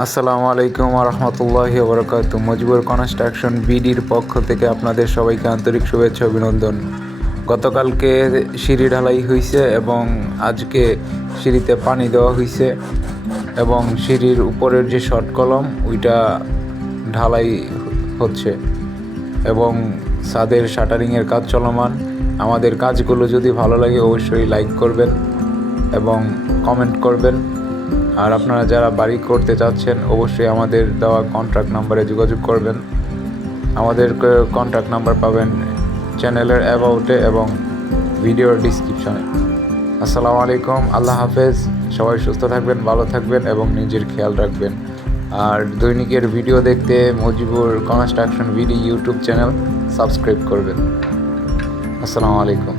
আসসালামু আলাইকুম ওয়া রাহমাতুল্লাহি ওয়া বারাকাতুহু। মজিবুর কনস্ট্রাকশন বিডির পক্ষ থেকে আপনাদের সবাইকে আন্তরিক শুভেচ্ছা অভিনন্দন। গতকালকে সিঁড়ি ঢালাই হয়েছে এবং আজকে সিঁড়িতে পানি দেওয়া হয়েছে এবং সিঁড়ির উপরের যে শর্ট কলম ওইটা ঢালাই হচ্ছে এবং ছাদের শাটারিংয়ের কাজ চলমান। আমাদের কাজগুলো যদি ভালো লাগে অবশ্যই লাইক করবেন এবং কমেন্ট করবেন। আর আপনারা যারা বাড়ি করতে চাচ্ছেন অবশ্যই আমাদের দেওয়া কন্ট্যাক্ট নাম্বারে যোগাযোগ করবেন। আমাদের কন্ট্যাক্ট নাম্বার পাবেন চ্যানেলের অ্যাবাউটে এবং ভিডিওর ডিসক্রিপশনে। আসসালামু আলাইকুম, আল্লাহ হাফেজ। সবাই সুস্থ থাকবেন, ভালো থাকবেন এবং নিজের খেয়াল রাখবেন। আর দৈনিকের ভিডিও দেখতে মজিবুর কনস্ট্রাকশন ভিডি ইউটিউব চ্যানেল সাবস্ক্রাইব করবেন। আসসালামু আলাইকুম।